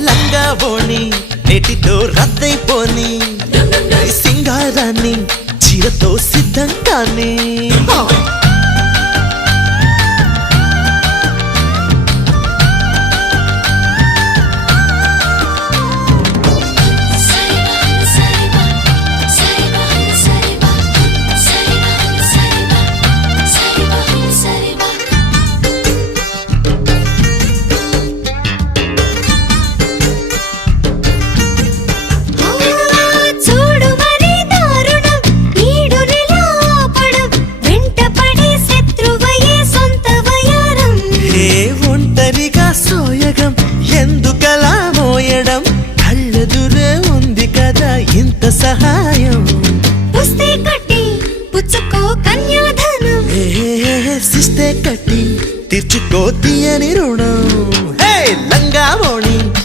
లంగా బోణి నేటితో రద్దయిపోని సింగారాన్ని చీరతో సిద్ధం కానీ సోయగం ఎందుకలా మోయడం కళ్ళెదురే ఉంది కదా ఇంత సహాయం పుస్తే కట్టి పుచ్చుకో కన్యాధనం సిస్తే కట్టి తీర్చుకో తీయని రుణం లంగా